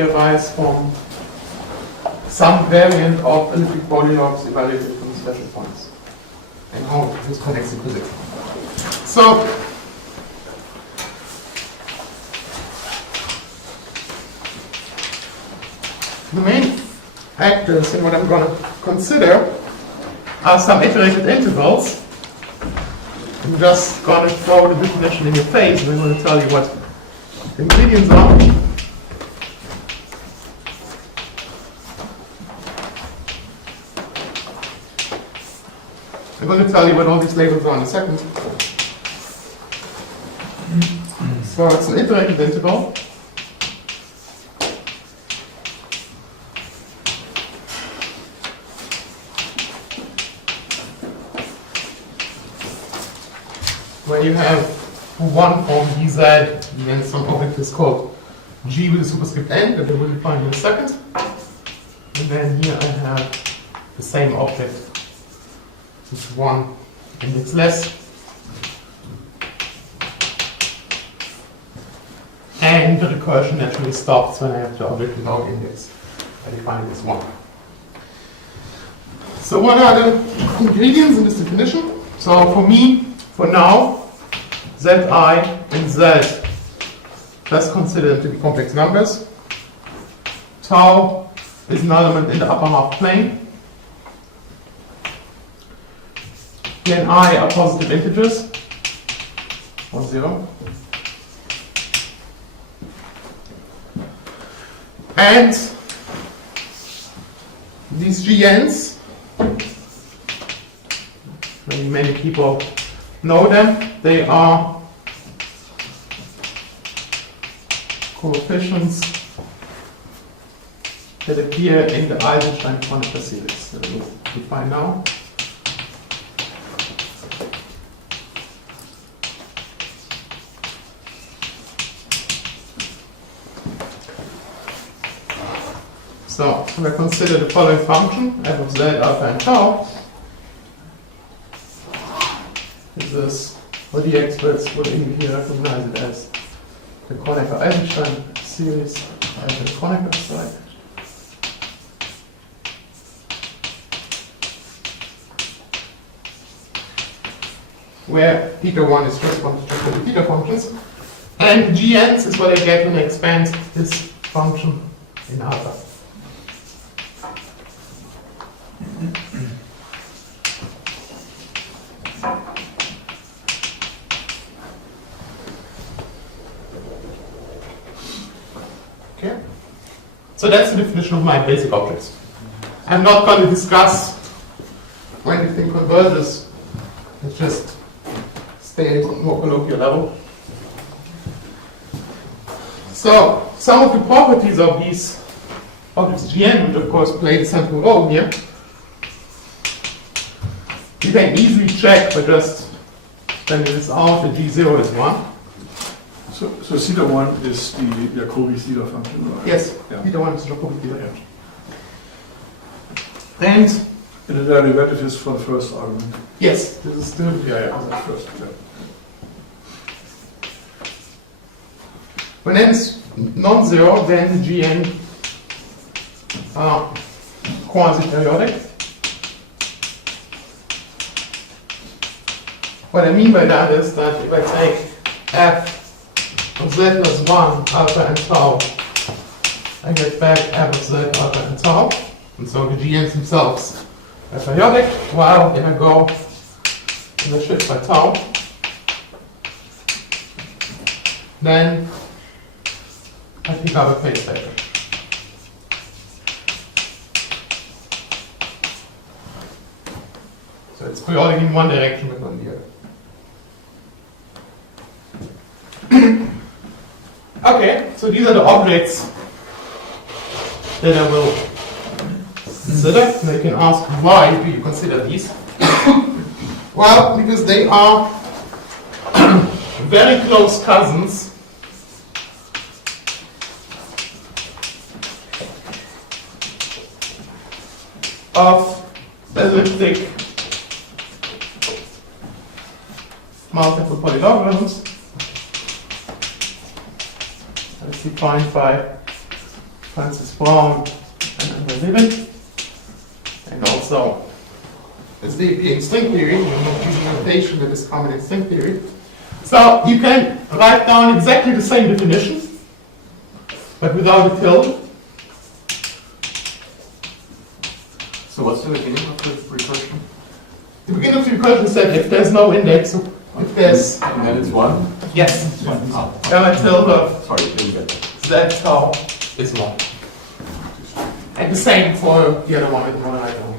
arise from some variant of elliptic polylogs evaluated from special points, and how this connects to physics. So, the main factors in what I'm going to consider are some iterated intervals. I'm just going to throw the definition in your face, and I'm going to tell you what the ingredients are. I'm going to tell you what all these labels are in a second. So it's an iterated interval. Where you have one form dz, and then some object is called g with a superscript n, that I will define in a second. And then here I have the same object, which is one index less. And the recursion naturally stops when I have the object without index. I define it as 1. So what are the ingredients in this definition? So for me, for now, zi and z, let's consider them to be complex numbers. Tau is an element in the upper half plane. P and I are positive integers, 1, 0. And these GNs, many people know them, they are coefficients that appear in the Eisenstein Trimester series that we will define now. So we consider the following function, f of z, alpha, and tau. This is what the experts would immediately recognize it as the Kronecker-Eisenstein series at the Kronecker side. Where θ1 is corresponding to the theta functions. And GNs is what I get when I expand this function in alpha. Okay, so that's the definition of my basic objects. I'm not going to discuss when everything converges. Let's just stay at a more colloquial level. So some of the properties of these objects Gn, which of course play the central role here, you can easily check by just spending this out that G0 is 1. So θ1 is the Jacobi theta function, right? Yes, Yeah. θ1 is the Jacobi theta Yeah. function. And And the derivative is for the first argument. yes, this is still The first, yeah. when n is non-zero, then the Gn are quasi-periodic. What I mean by that is that if I take f of z plus 1, alpha and tau, I get back f of z, alpha and tau, and so the Gns themselves are periodic, while if I go and I shift by tau, then I pick up a phase vector. So it's periodic in one direction but not in the other. Okay, so these are the objects that I will consider. And you can ask, why do you consider these? Well, because they are very close cousins of elliptic multiple polylogarithms. That's defined by Francis Brown and Andrew Levin. And also it's the European string theory, using notation that is common in string theory. So you can write down exactly the same definition, but without a tilde. So what's the beginning of the recursion? The beginning of the recursion is that if there's no index, if there's... And then it's 1? Yes. Oh. Gamma tilde of Sorry, didn't get Z that. tau is 1. And the same for the other one, the one I know.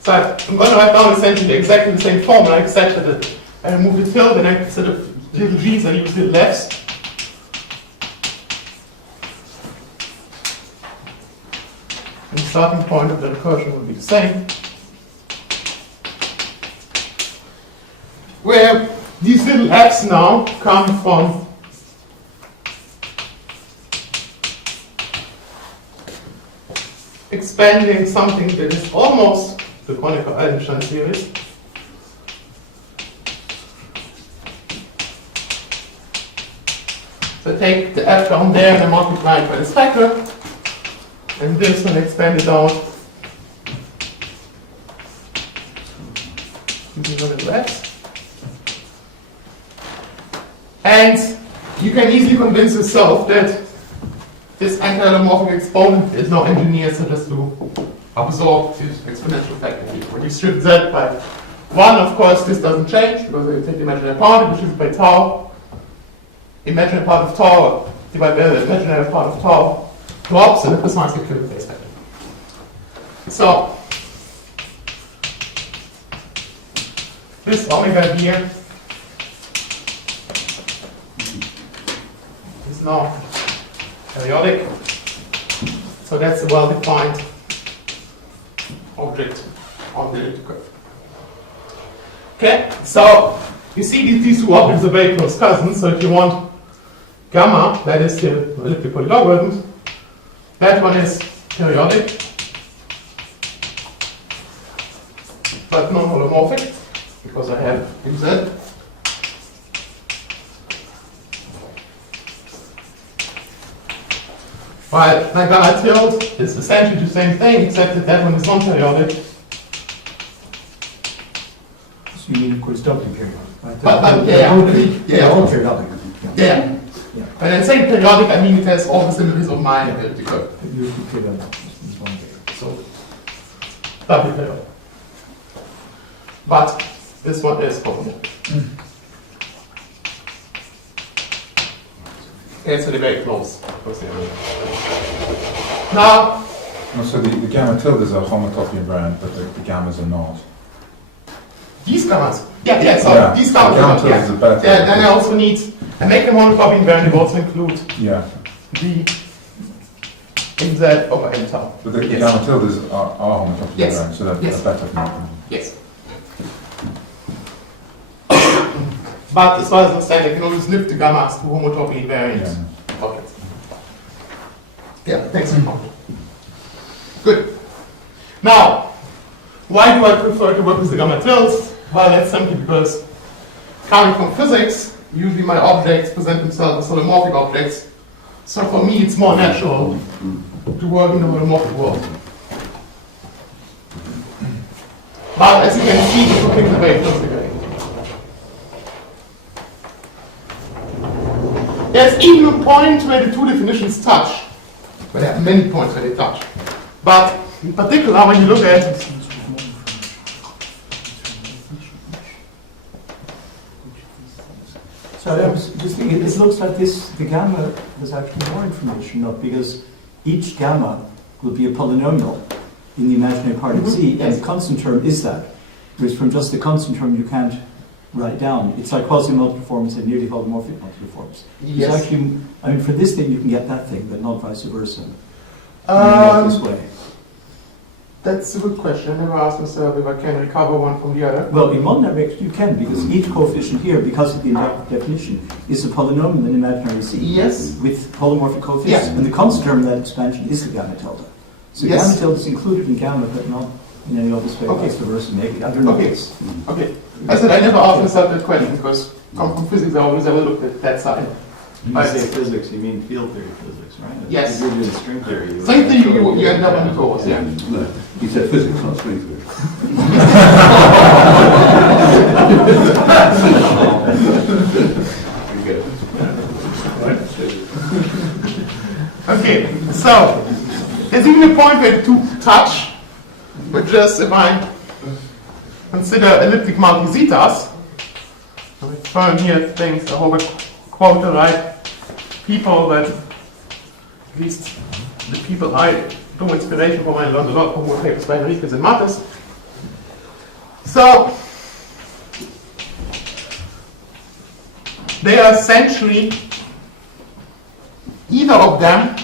So I'm going to write down essentially exactly the same formula, except that I remove the tilde and I, instead of little g's, I use little f's. And the starting point of the recursion will be the same. Where these little f's now come from expanding something that is almost the conical Eisenstein series. So take the f down there and I multiply it by this factor, and this one expand it out using the little x. And you can easily convince yourself that this anti-holomorphic exponent is now engineered so as to absorb this exponential factor here. When you strip z by 1, of course, this doesn't change because you take the imaginary part, which is by tau. Imaginary part of tau divided by the imaginary part of tau drops, and the precise equivalent base factor. So this omega here is now periodic. So that's a well-defined object on the elliptic curve. Okay, so you see these two objects are very close cousins. So if you want gamma, that is the elliptic polylogarithms, that one is periodic but non-holomorphic because I have z. While my gamma tilde is essentially the same thing, except that that one is non-periodic. So you mean, of course, doubly periodic, right? But They're all periodic. Yeah. Yeah. When I say periodic, I mean it has all the symmetries of my elliptic curve. You periodic is one way. So, doubly periodic. But this one is holomorphic. It's really very close. Now, So the gamma tilde is a homotopy invariant, but the gammas are not. these gammas. Yeah, so Yeah, these the gammas. gamma tilde is a better. Yeah, then I also need, I make a monocopy invariant, I also include Yeah, the nz over n tau. but the Yes. gamma tilde is our homotopy Yes. invariant, so that's Yes. better than that. Yes. But as far as I understand, I can always lift the gammas to homotopy invariant Yeah. objects. Yeah, thanks for coming. Good. Now, why do I prefer to work with the gamma tildes? Well, that's simply because coming from physics, usually my objects present themselves as holomorphic objects. So for me, it's more natural to work in the holomorphic world. But as you can see, the two things are very closely related. There's even a point where the two definitions touch. But there are many points where they touch. But in particular, when you look at So I was just thinking, it looks like the gamma has actually more information, not because each gamma will be a polynomial in the imaginary part of Z, and the constant term is that. Whereas from just the constant term, you can't write down. It's like quasi-multiforms and nearly holomorphic multiforms. Yes. It's actually, I mean, for this thing, you can get that thing, but not vice versa. Not this way. That's a good question. I never asked myself if I can recover one from the other. Well, in one direction you can, because each coefficient here, because of the inductive definition, is a polynomial in imaginary C. Yes. With polymorphic coefficients. Yeah. And the constant term in that expansion is the gamma tilde. So Yes. gamma tilde is included in gamma, but not in any obvious way, Okay. vice versa, maybe. I don't know Okay. this. Okay. I said I never asked myself that question because come from physics, I always ever looked at that side. When you say physics, you mean field theory physics, right? Yes. If you're doing string theory. Same thing you end up on the course, yeah. No, he said physics, not string theory. Okay, so there's even a point where the two touch, which is if I consider elliptic multi-zetas, I return here things, I hope I quote the right people that at least the people I drew inspiration from, I learned a lot from what papers by Enriquez and Mattes. So they are essentially either of them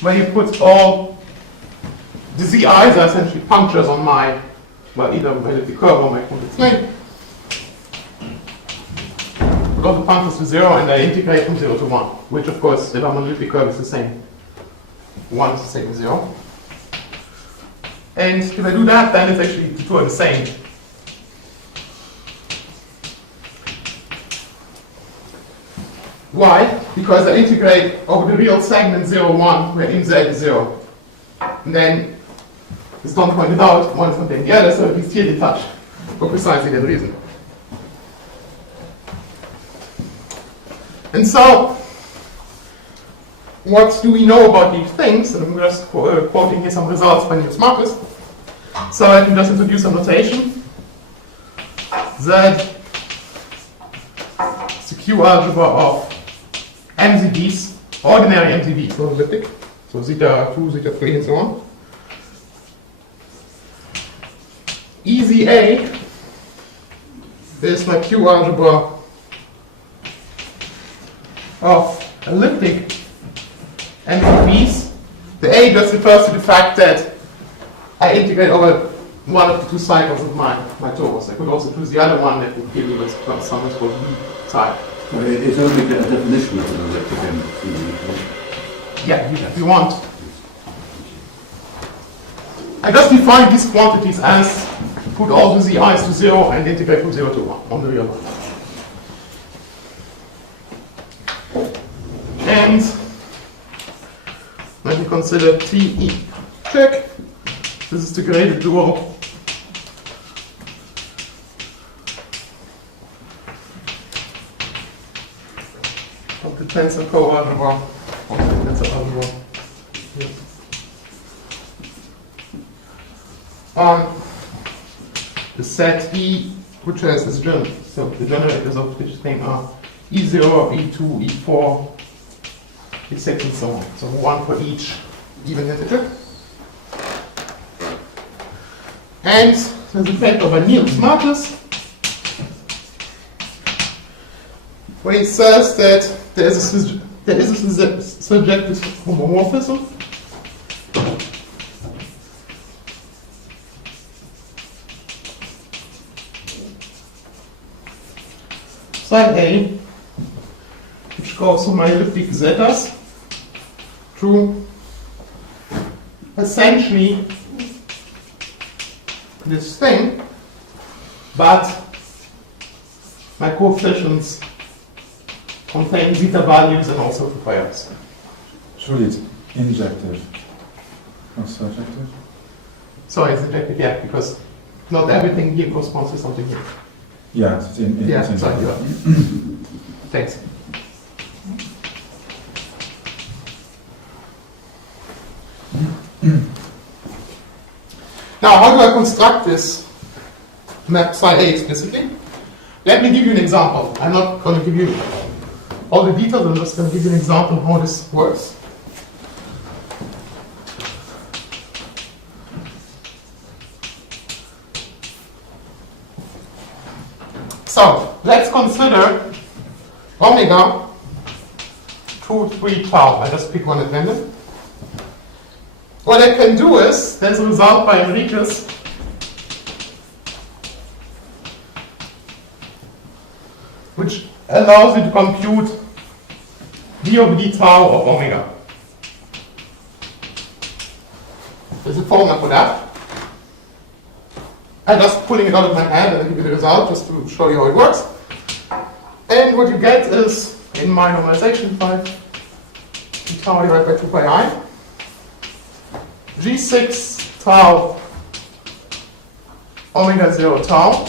where you put all the zi's are essentially punctures on my, well, either my elliptic curve or my complex plane. Put all the punctures to 0 and I integrate from 0 to 1, which of course, if I'm on elliptic curve, is the same. 1 is the same as 0. And if I do that, then it's actually the two are the same. Why? Because I integrate over the real segment 0, 1, where in z is 0. And then, as Don pointed out, one is contained the other, so at least here they touch for precisely that reason. And so, what do we know about these things? And I'm just quoting here some results by Niels Marcus. So I can just introduce a notation. Z is the Q algebra of MZBs, ordinary MZBs, not elliptic. So zeta 2, zeta 3, and so on. EZA is my Q algebra of elliptic MZBs. The A just refers to the fact that I integrate over one of the two cycles of my torus. I could also choose the other one that would give me what's sometimes called B type. So it's only a definition of an elliptic MZB. Yeah, if you want. I just define these quantities as put all the zi's to 0 and integrate from 0 to 1 on the real line. And let me consider TE check. This is the graded dual of the tensor coalgebra of the tensor algebra. Here. On the set E, which has this general, so the generators of which thing are E0, E2, E4, E6, and so on. So one for each even integer. And there's a paper by Niels Marcus, where he says that there is a subjective homomorphism psi A, which goes to my elliptic zetas through essentially this thing, but my coefficients contain zeta values and also pairs. Surely it's injective, not surjective? So it's injective, yeah, because not everything here corresponds to something here. Yeah, it's in. Yeah, it's in sorry, yeah. Thanks. Now, how do I construct this map psi A explicitly? Let me give you an example. I'm not going to give you all the details, I'm just going to give you an example of how this works. So, let's consider omega 2, 3, tau. I just pick one at random. What I can do is, there's a result by Enriquez, which allows you to compute d over d tau of omega. There's a formula for that. I'm just pulling it out of my head and I give you the result just to show you how it works. And what you get is, in my normalization 5, tau divided by 2 pi I, G6 tau omega 0 tau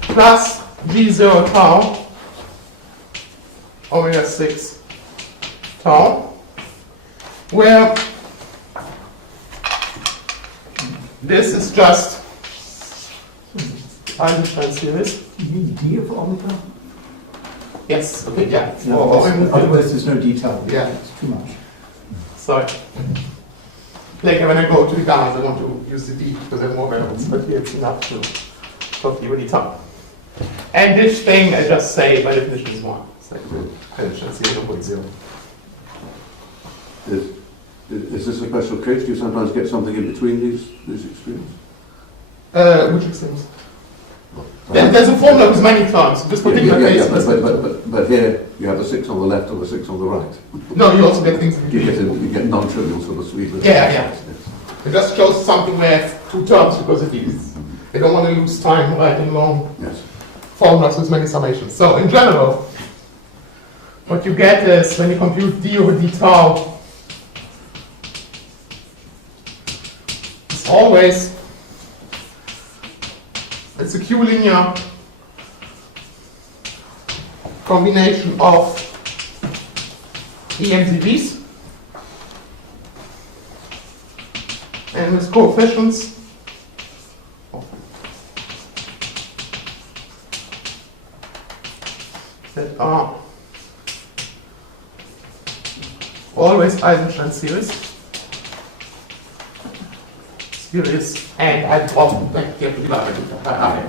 plus G0 tau omega 6 tau, where this is just Eisenstein series. You mean D of omega? Yes, okay, yeah. Otherwise there's no detail. Yeah. It's too much. Sorry. Like when I go to the gammas, I want to use the D because I have more variables, but here it's enough to talk to you any time. And this thing, I just say by definition is 1. It's like the condition 0.0. Is this a special case? Do you sometimes get something in between these extremes? Which extremes? There's a formula with many terms. This particular case. But here you have the 6 on the left or the 6 on the right. No, you also get things in You between. get non-trivial sort of sweet. Yeah. It just shows something where I have 2 terms because it is. They don't want to lose time writing long formulas with many summations. So in general, what you get is when you compute d over d tau, it's always it's a Q-linear combination of eMPLs and with coefficients that are always Eisenstein series. And I want to get divided by I.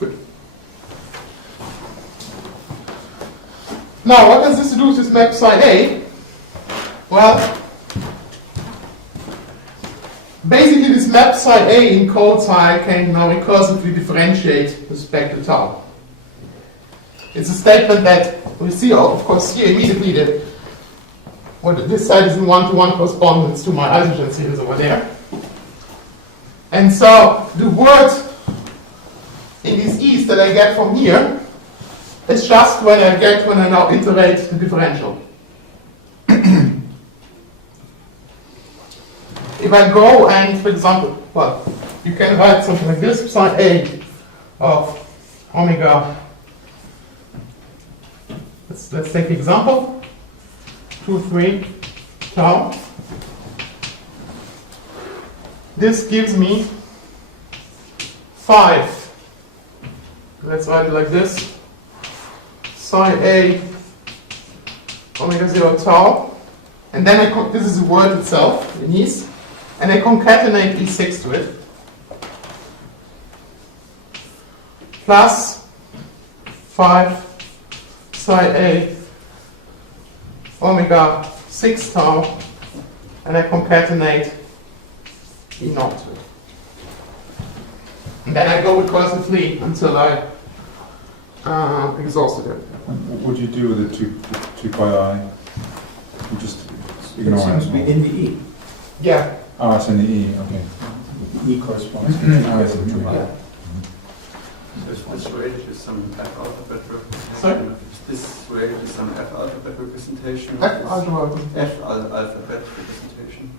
Good. Now, what has this to do with this map psi A? Well, basically this map psi A encodes how I can now recursively differentiate with respect to tau. It's a statement that we see, of course, here immediately that this side is in one-to-one correspondence to my Eisenstein series over there. And so the word in these e's that I get from here is just what I get when I now iterate the differential. If I go and, for example, well, you can write something like this, psi A of omega. Let's take the example. 2, 3 tau. This gives me 5. Let's write it like this. Psi A omega 0 tau. And then this is the word itself in e's. And I concatenate E6 to it. Plus 5 psi A omega 6 tau, and I concatenate E naught to it. And then I go recursively until I exhausted it. What would you do with the 2 pi I? You just It ignore seems to be it. in the E. Yeah. Ah, it's in the E, okay. E corresponds to Ah, I see. Yeah. Is this related to some F-alphabet representation? Sorry? Is this related to some F-alphabet representation? Alphabet representation.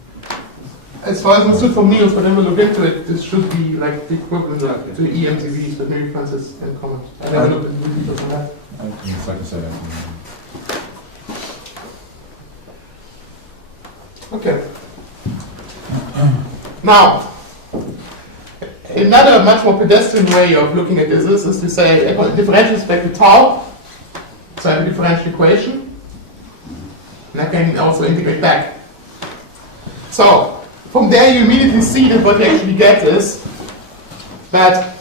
As far as understood from Niels, but then we'll look into it, this should be like the equivalent to eMTVs, but maybe Francis can comment. I never looked at the details on that. I think it's like I said. Okay. Now, another much more pedestrian way of looking at this is to say, differential respect to tau, so I have a differential equation, and I can also integrate back. So, from there you immediately see that what you actually get is that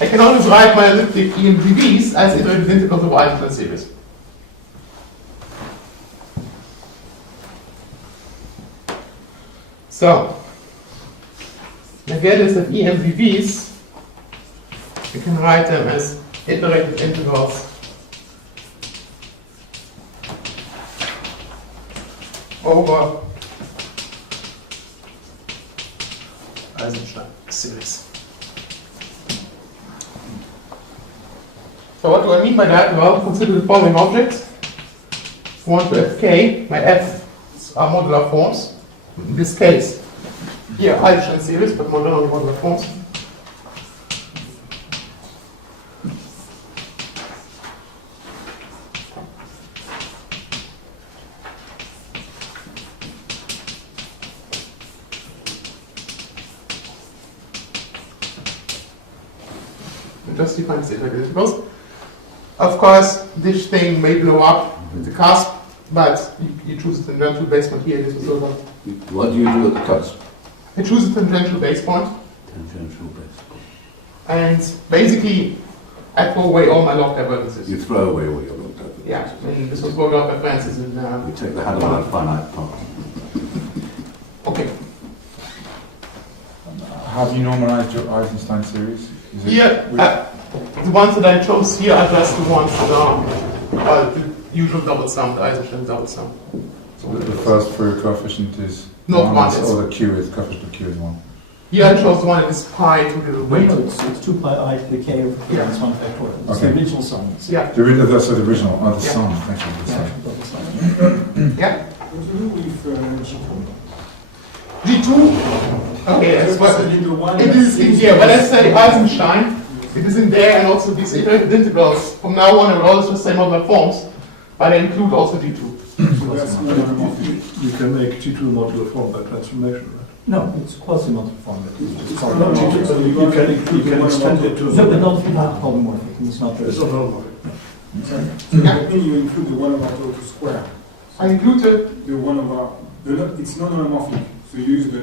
I can always write my elliptic eMPLs as iterated integrals of Eisenstein series. So, I get is that eMPLs, you can write them as iterated integrals over Eisenstein series. So what do I mean by that? Well, consider the following objects. I want to have K, my F are modular forms. In this case, here Eisenstein series, but modular forms. Just define the integrals. Of course, this thing may blow up with the cusp, but you choose the tangential base point here. This was over. What do you do at the cusp? I choose the tangential base point, Tangential base. and basically I throw away all my log divergences. You throw away all your looked at. Yeah, and this was brought up by Francis in. You take the Hadamard finite part. Okay. Have you normalized your Eisenstein series? Is it Here, with- the ones that I chose here are just the ones that are the usual double sum, the Eisenstein double sum. So the first Fourier coefficient is Not one, or it's- the Q is coefficient of Q is 1. here I chose the one that is pi to the Wait, weight. no, it's 2 pi I to the k over k Yeah. minus 1 factorial. It's Okay. the original sum. It's Yeah, The original, the Yeah. sum, thank you. the Sorry. actual double sum. yeah. What to do with G2? G2, okay, that's what, the one it is in here. When I say Eisenstein, it is in there, and also these iterated integrals. From now on, I will always just say modular forms, but I include also G2. So that's not an amorphic. You can make G2 modular form by transformation, right? No, it's quasi-multiple form. It's not an amorphic, so you can extend it to. No, but not polymorphic. It's not It's very. not normal. So in my opinion, you include the 1 over tau to square. I included, The 1 over, it's not an amorphic, so you use the.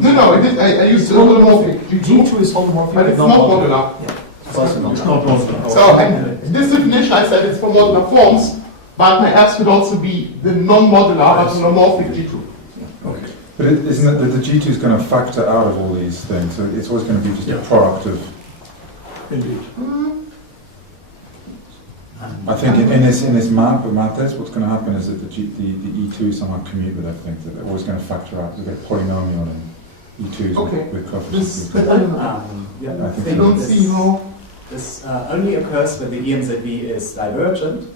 no, I used the holomorphic G2, G2 is polymorphic, but it's not modular. Yeah. Quasi-multiple. It's not normal. So, and this definition I said it's for modular forms, but my Fs could also be the non-modular, but holomorphic G2. Okay. But isn't it that the G2 is going to factor out of all these things, so it's always going to be just a Yeah. product of, Indeed. I think in this map of maths, what's going to happen is that the E2 somehow commute with everything, so they're always going to factor out, you get polynomial and E2s Okay. with This, coefficients. but I don't know. I think I don't see how. This only occurs when the eMZB is divergent,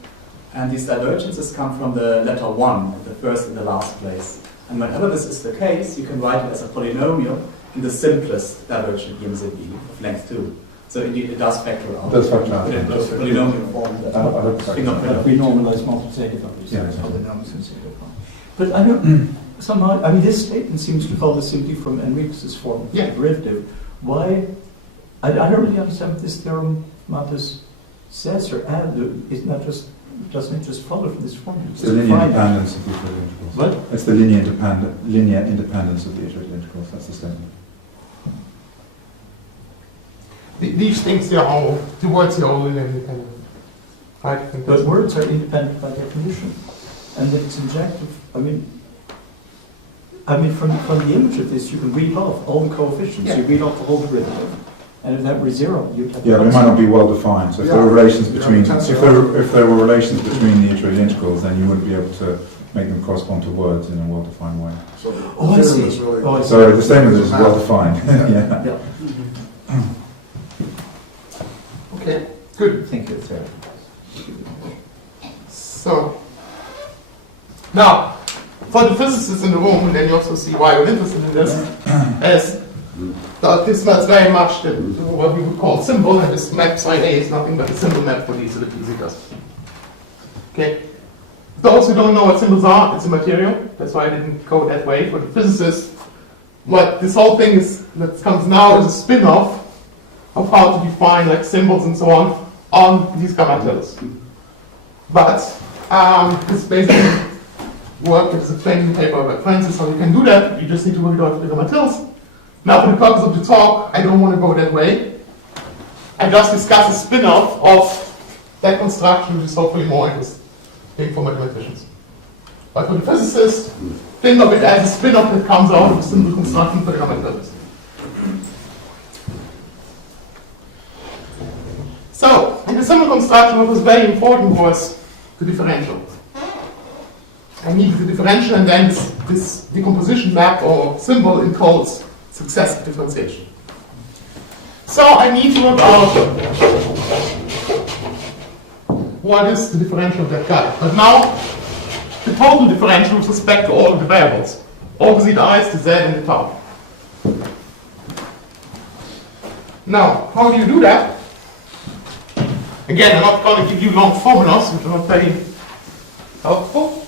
and these divergences come from the letter 1, the first and the last place. And whenever this is the case, you can write it as a polynomial in the simplest divergent eMZB of length 2. So indeed, it does factor out. It does factor out. But in the polynomial form. I don't think so. We normalize multiplicative obviously. Yeah, exactly. But I don't, somehow, I mean, this statement seems to follow simply from Enriquez's form of Yeah. derivative. Why, I don't really understand what this theorem Mathis says or add. Isn't that just, doesn't it just follow from this formula? It's the linear independence of the iterated integrals. What? It's the linear independence of the iterated integrals, that's the statement. These things, they are all, the words are all independent. I think But that's words are independent by definition. And then it's injective. I mean, from the image of this, you can read off all the coefficients. Yeah. You read off the whole derivative. And if that were 0, you'd have... Yeah, but it might not be well defined. So if there were relations between, so if there were relations between the iterated integrals, then you wouldn't be able to make them correspond to words in a well-defined way. So Oh, I see. is really- Oh, I see. So the statement is well defined. Yeah. Yeah. okay, good. Thank you, sir. So, now, for the physicists in the room, and then you also see why we're interested in this, is that this was very much what we would call symbol, and this map side A is nothing but a symbol map for these ellipticals. Okay? Those who don't know what symbols are, it's a material, that's why I didn't go that way. For the physicists, what this whole thing is that comes now is a spin-off of how to define like symbols and so on these gamma tills. But this basically work is explained in the paper by Francis, how you can do that. You just need to work it out with the gamma tills. Now, for the purpose of the talk, I don't want to go that way. I just discuss a spin-off of that construction, which is hopefully more interesting for mathematicians. But for the physicist, think of it as a spin-off that comes out of a simple construction for the gamma tills. So, in the simple construction, what was very important was the differential. I need the differential, and then this decomposition map or symbol encodes successive differentiation. So I need to work out what is the differential of that guy. But now, the total differential with respect to all of the variables, opposite i's, the z, and the tau. Now, how do you do that? Again, I'm not going to give you long formulas, which are not very helpful.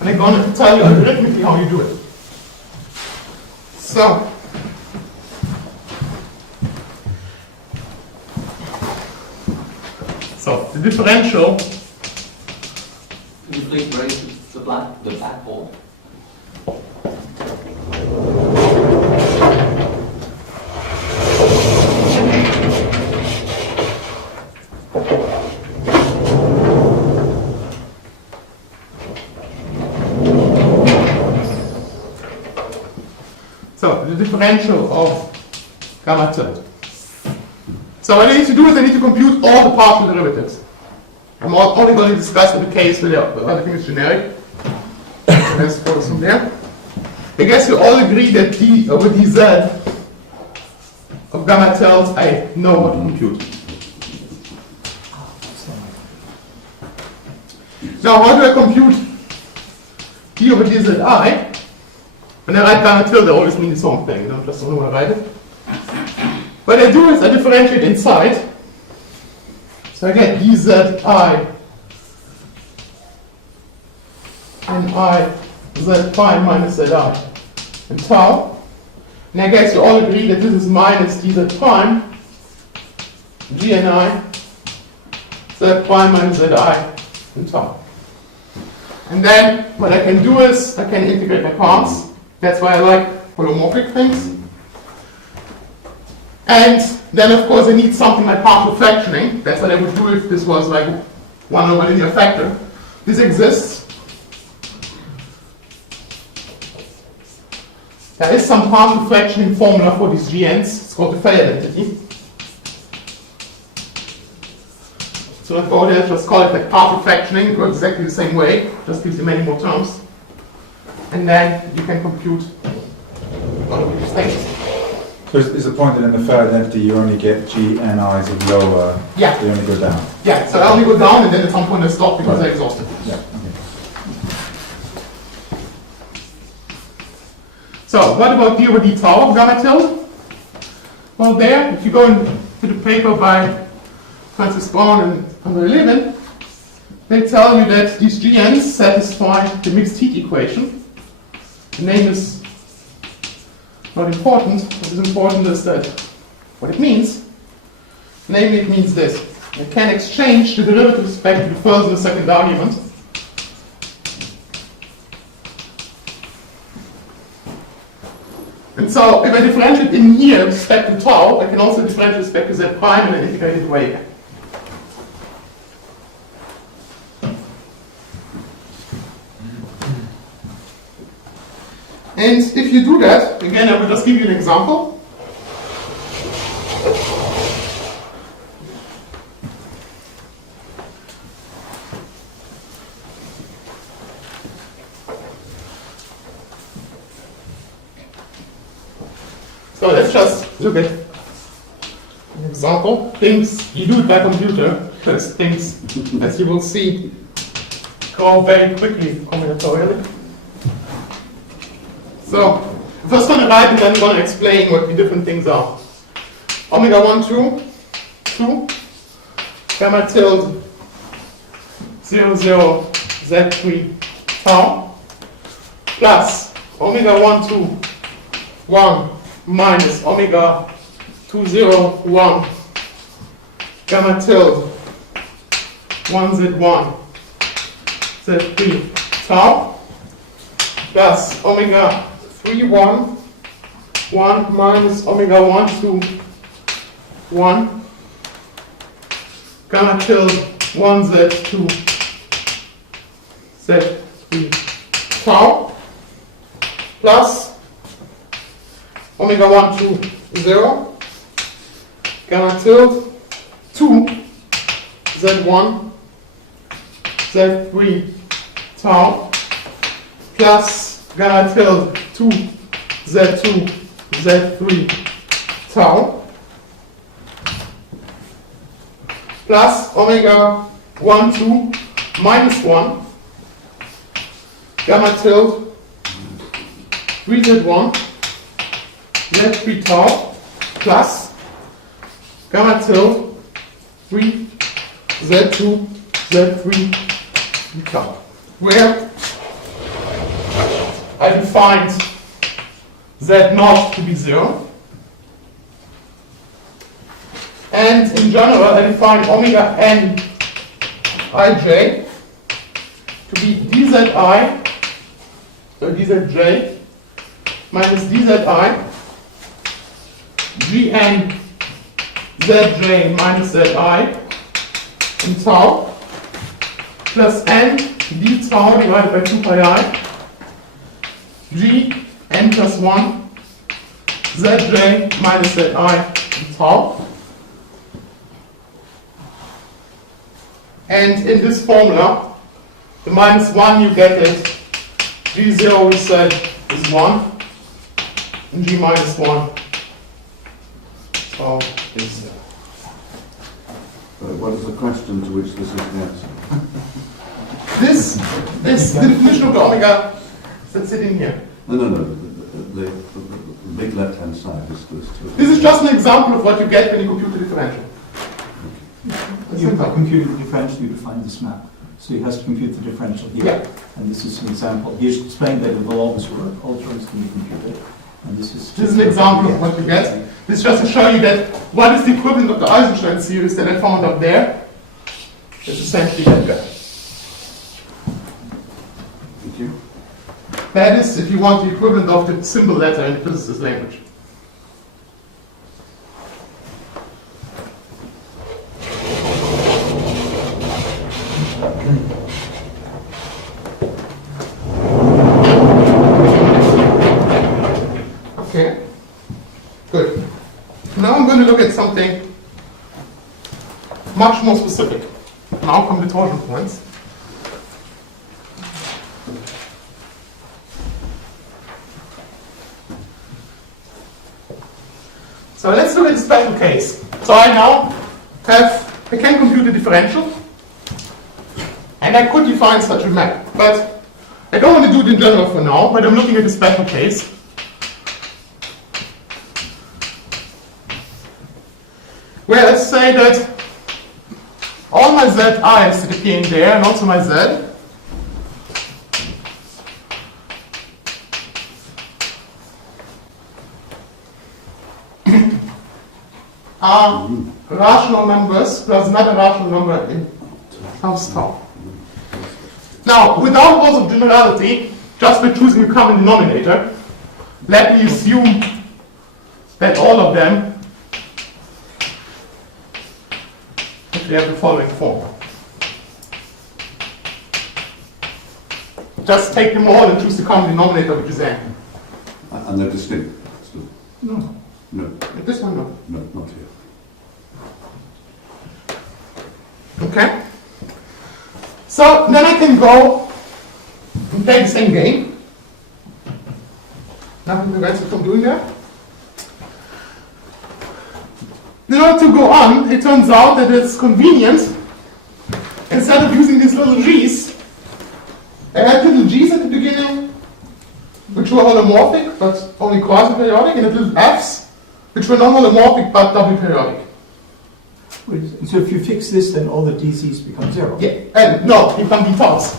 And I'm going to tell you algorithmically how you do it. So the differential. Can you please raise the blackboard? So the differential of gamma tilde. So what I need to do is I need to compute all the partial derivatives. I'm only going to discuss the case where everything is generic. So let's go from there. I guess you all agree that d over dz of gamma tilde I know what to compute. Now how do I compute d over dzi? When I write gamma tilde, I always mean the same thing. I just don't know when I write it. What I do is I differentiate inside. So I get dzi and I z prime minus zi and tau. And I guess you all agree that this is minus dz prime g and I z prime minus zi and tau. And then what I can do is I can integrate my parts. That's why I like holomorphic things. And then, of course, I need something like partial fractioning. That's what I would do if this was like 1 over linear factor. This exists. There is some partial fractioning formula for these GNs. It's called the Fay identity. So let's go there, just call it like partial fractioning. It works exactly the same way, just gives you many more terms. And then you can compute all of these things. So is the point that in the Fay identity you only get g and i's of lower, Yeah. they only go down? Yeah, so I only go down and then at some point I stop because I exhausted. Yeah, okay. So what about d over d tau of gamma tilde? Well there, if you go into the paper by Francis Braun and Andre Levin, they tell you that these GNs satisfy the mixed heat equation. The name is not important. What is important is that what it means. Namely, it means this. I can exchange the derivative with respect to the first and the second argument. And so if I differentiate in here with respect to tau, I can also differentiate with respect to z prime in an integrated way. And if you do that, again, I will just give you an example. So let's just look at an example. Things, you do it by computer, because things, as you will see, go very quickly combinatorially. So, first going to write and then going to explain what the different things are. Omega 1, 2, gamma tilde 0, 0, z3 tau, plus omega 1, 2, 1 minus omega 2, 0, 1 gamma tilde 1, z1 z3 tau, plus omega 3, 1, 1 minus omega 1, 2, 1 gamma tilde 1 z2 z3 tau plus omega 1, 2, 0 gamma tilde 2 z1 z3 tau plus gamma tilde 2 Z2 Z3 tau plus omega 1 2 minus 1 gamma tilde 3Z1 Z3 tau plus gamma tilde 3 Z2 Z3 tau, where I defined Z0 to be 0. And in general, I define omega n ij to be dzi, so dzj minus dzi, gn zj minus zi in tau plus n d tau divided by 2 pi I g n plus 1 zj minus zi in tau. And in this formula, the minus 1 you get it, g0 we said is 1, and g minus 1 tau is 0. What is the question to which this is the answer? This the definition of the omega that's sitting here. No. The big left-hand side is this. This is just an example of what you get when you compute the differential. You compute the differential, you define this map. So he has to compute the differential here. Yeah. And this is an example. He explained that it will always work. All terms can be computed. And this is an example of what you get. This is just to show you that what is the equivalent of the Eisenstein series that I found up there. It's essentially that guy. Thank you. That is, if you want, the equivalent of the symbol letter in the physicist language. Okay, good. Now I'm going to look at something much more specific. Now come the torsion points. So let's look at the special case. So I now I can compute the differential, and I could define such a map, but I don't want to do it in general for now, but I'm looking at the special case. Where let's say that all my zi's that appear in there, and also my z, are rational numbers plus another rational number in times tau. Now, without laws of generality, just by choosing a common denominator, let me assume that all of them actually have the following form. Just take them all and choose the common denominator, which is n. And they're distinct still? No. No. This one, no. No, not here. Okay? So then I can go and play the same game. Nothing prevents me from doing that. In order to go on, it turns out that it's convenient, instead of using these little g's, I had little g's at the beginning, which were holomorphic but only quasi-periodic, and little f's, which were non-holomorphic but doubly periodic. So if you fix this, then all the DCs become 0. Yeah, and no, you can be false.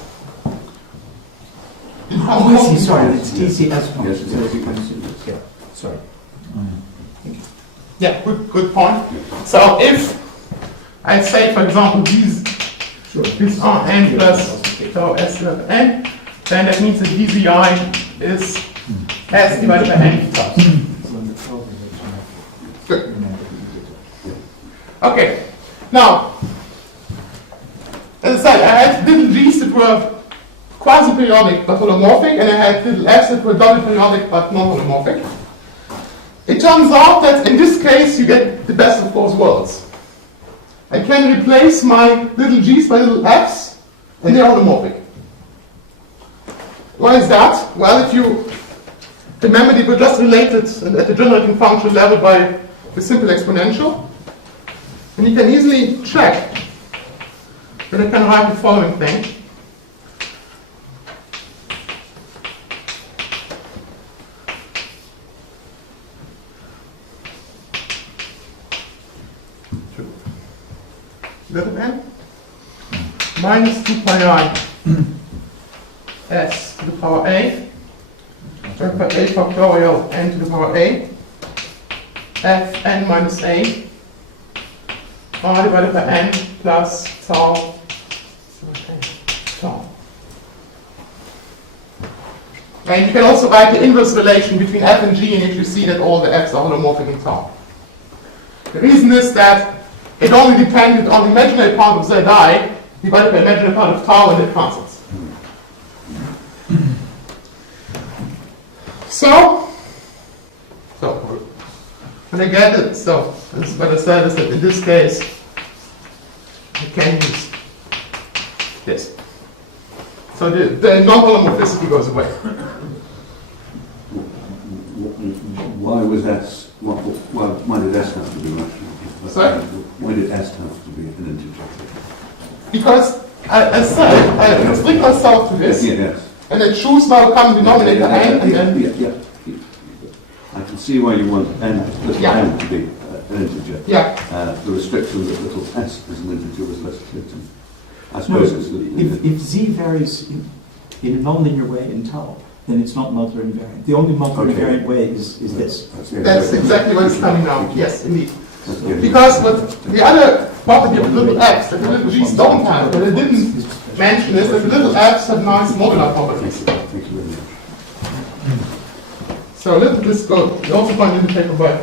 Oh, I see, sorry, it's DC as Yes, functions. yes. As you can see. Yeah, sorry. Yeah, good point. So if I say, for example, these are n plus tau s n, then that means that dzi is s divided by n tau. Good. Okay. Now, as I said, I had little g's that were quasi-periodic but holomorphic, and I had little f's that were double periodic but non-holomorphic. It turns out that in this case you get the best of both worlds. I can replace my little g's by little f's, and they're holomorphic. Why is that? Well, if you remember, they were just related at the generating function level by the simple exponential. And you can easily check that I can write the following thing. That again? Minus 2 pi I s to the power a, divided by a factorial n to the power a, f n minus a, r divided by n plus tau, tau. And you can also write the inverse relation between f and g, and if you see that all the f's are holomorphic in tau. The reason is that it only depended on the imaginary part of zi divided by imaginary part of tau and the constants. So when I get it, so this is what I said is that in this case you can use this. So the non-holomorphicity goes away. Why was S? Why did S have to be rational? Sorry? Why did S have to be an integer? Because I said I restrict myself to this, Yes. and I choose now a common denominator n, and then Yeah. I can see why you want little Yeah. n to be an integer. yeah. The restriction that little s is an integer was less clear to me. I suppose it's If z varies in a nonlinear way in tau, then it's not modular invariant. The only modular Okay. invariant way is this. That's exactly what is coming now. Yes, indeed. That's good. Because what the other property of the little x that the little g's don't have, but I didn't mention is that the little f's have nice modular properties. Thank you very much. So let this go. You also find in the paper by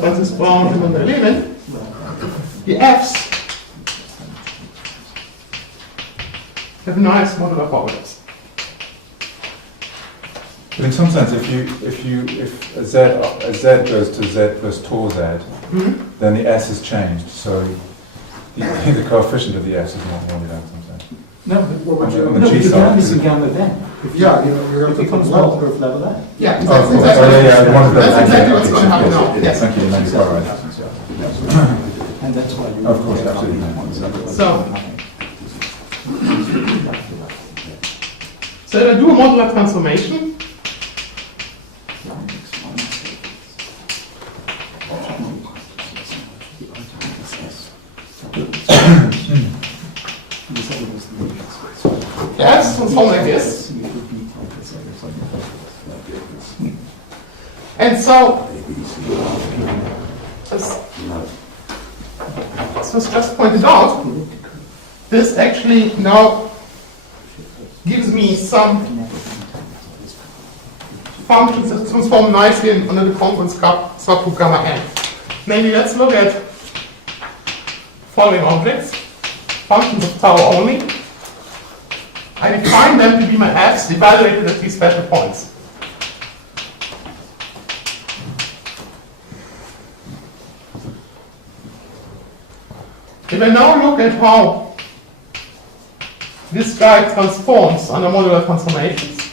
Francis Brown and Van der Leeuwen. The f's have nice modular properties. But in some sense, if a z goes to z plus tau z, then the s is changed. So the coefficient of the s is not modular in some sense. No, On the no, G but the side. gamma is in gamma then. Yeah, you have It to becomes put level. modular of level then. Yeah, Oh, exactly. cool. Oh, yeah, the one with the- That's exactly what's going to happen now. Yes. Thank you, thank you, quite right. And that's why you... Of course, absolutely. So if I do a modular transformation, yes, transform like this. And so, as was just pointed out, this actually now gives me some functions that transform nicely under the congruence subgroup gamma n. Namely, let's look at following objects, functions of tau only. I define them to be my f's evaluated at these special points. If I now look at how this guy transforms under modular transformations,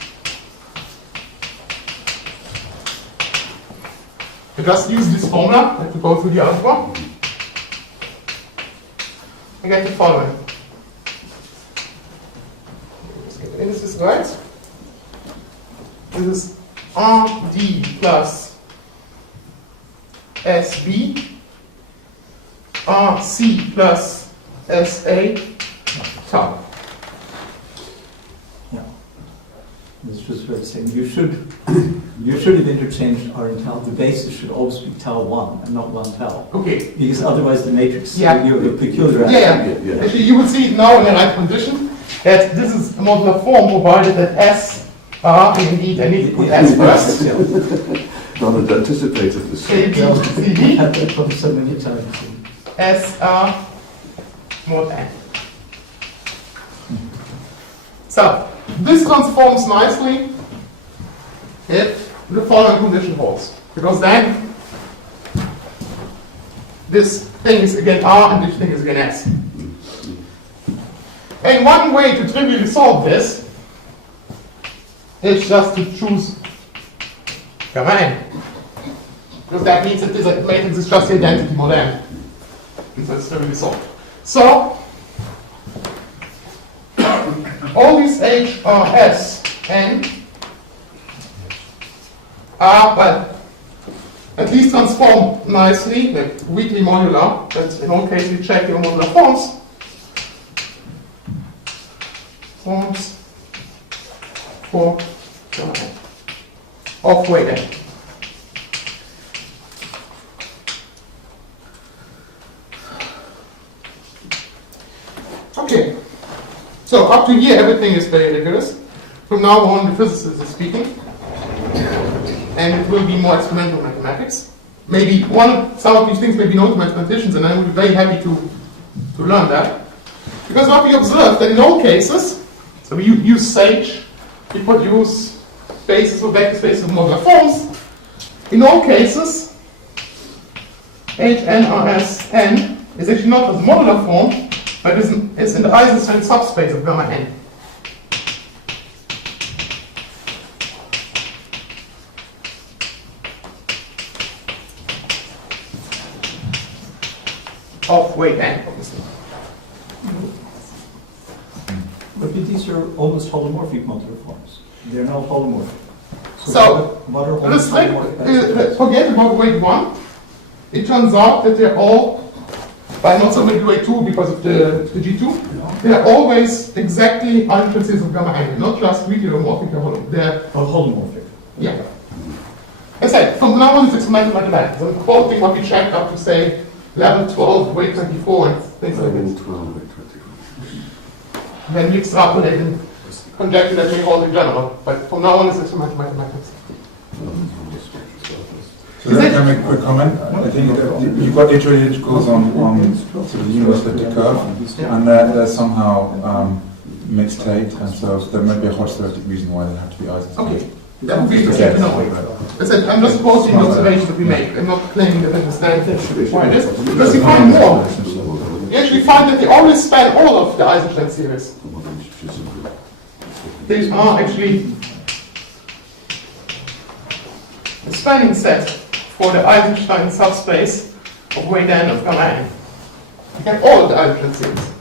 I just use this formula, I have to go through the algebra. I get the following. Let's get the indices right. This is RD plus SB, RC plus SA tau. Yeah. This was very saying you should have interchanged R and tau. The basis should always be tau 1 and not 1 tau. Okay. Because otherwise the matrix, Yeah. you're peculiar. Yeah. Actually, you will see it now in the right condition that this is a modular form provided that S R, and indeed I need to put S first. Not anticipated this. A, B, C, D. Had that problem so many times. S R mod n. So this transforms nicely if the following condition holds, because then this thing is again R and this thing is again S. And one way to trivially solve this is just to choose gamma n. Because that means that this matrix is just the identity mod n. And so it's really solved. So, all these H, R, S, N are, well, at least transform nicely with weakly modular. That's in all cases we check your modular forms. Forms for of weight n. Okay. So up to here everything is very rigorous. From now on the physicist is speaking. And it will be more experimental mathematics. Maybe some of these things may be known to mathematicians, and I would be very happy to learn that. Because what we observed that in all cases, so we use Sage, we produce spaces or vector spaces of modular forms. In all cases, H, N, R, S, N is actually not a modular form, but is in the Eisenstein subspace of gamma n. Of weight n, obviously. But these are almost holomorphic modular forms. They're not holomorphic. So what are almost holomorphic? Forget about weight 1. It turns out that they're all, but not so much weight 2 because of the G2, they're always exactly alternances of gamma n, not just weakly homomorphic, they're holomorphic. Yeah. As I said, from now on it's experimental mathematics. I'm quoting what we checked up to say level 12, weight 24, and things like this. 12, weight 24. Then we extrapolate and conjecture that we hold in general. But from now on it's experimental mathematics. So then can I make a quick comment? I think you've got iterated which goes on sort of the universe elliptic curve, and they're somehow mixed state, and so there might be a Hausdorff reason why they have to be Eisenstein. Okay. That would be interesting to know. As I said, I'm just quoting the observations that we make. I'm not claiming that I understand why it is. Because you find more. You actually find that they always span all of the Eisenstein series. These are actually a spanning set for the Eisenstein subspace of weight n of gamma n. You have all of the Eisenstein series.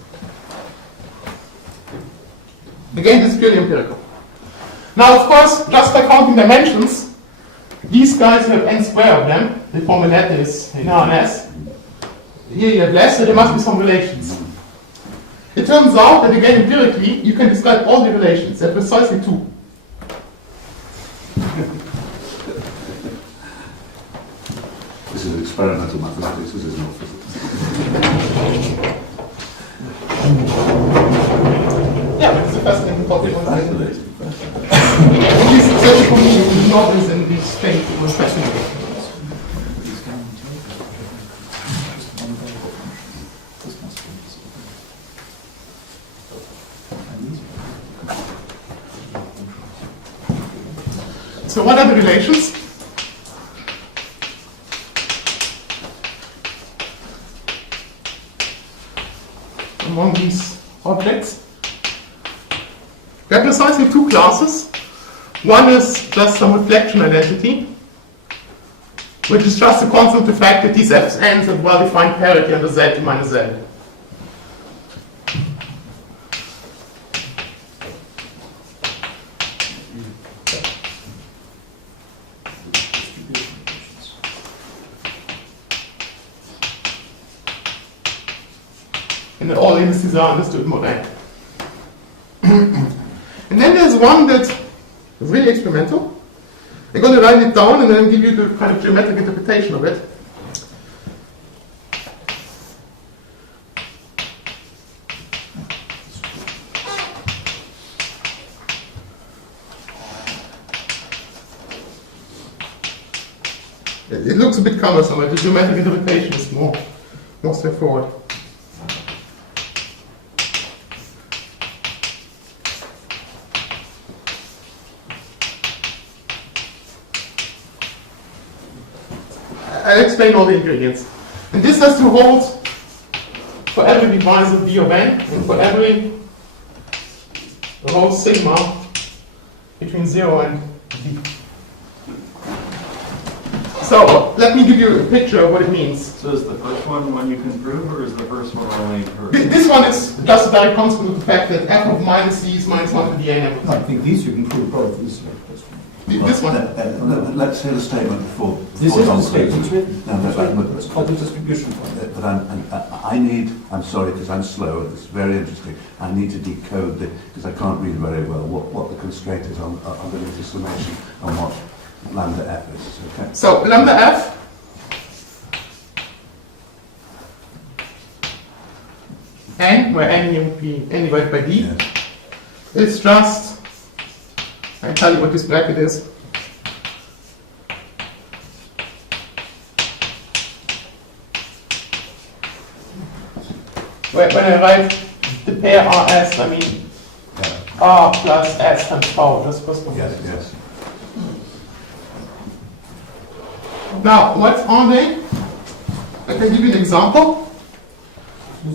Again, this is purely empirical. Now, of course, just by counting dimensions, these guys have n square of them. The formula is in R and S. Here you have less, so there must be some relations. It turns out that, again, empirically, you can describe all the relations. They're precisely 2. This is experimental mathematics, this is not physics. Yeah, but it's a fascinating topic. Fascinating. At least, especially for me, novels in these things, it was fascinating. So what are the relations? Among these objects? We have precisely 2 classes. One is just some reflection identity, which is just a constant of the fact that these Fn's have well-defined parity under Z minus Z. And all indices are understood mod n. And then there's one that is really experimental. I'm going to write it down and then give you the kind of geometric interpretation of it. It looks a bit cumbersome, but the geometric interpretation is more straightforward. I'll explain all the ingredients. And this has to hold for every divisor d of n, and for every rho sigma between 0 and d. So let me give you a picture of what it means. So is the first one you can prove, or is the first one only proof? This one is just a direct consequence of the fact that f of minus c is minus 1 to the a and No, I think these you can prove both. This This one. Let's hear the statement before. This is the statement. It's written. No, but It's called the distribution point. but I'm sorry because I'm slow. It's very interesting. I need to decode it because I can't read very well what the constraint is on the summation and what lambda f is. Okay. So lambda f n, where n would be n divided by d, Yes. is just, I tell you what this bracket is. When I write the pair Rs, I mean R plus S times tau, that's possible. Yes. Yes. Now, what are they? I can give you an example. D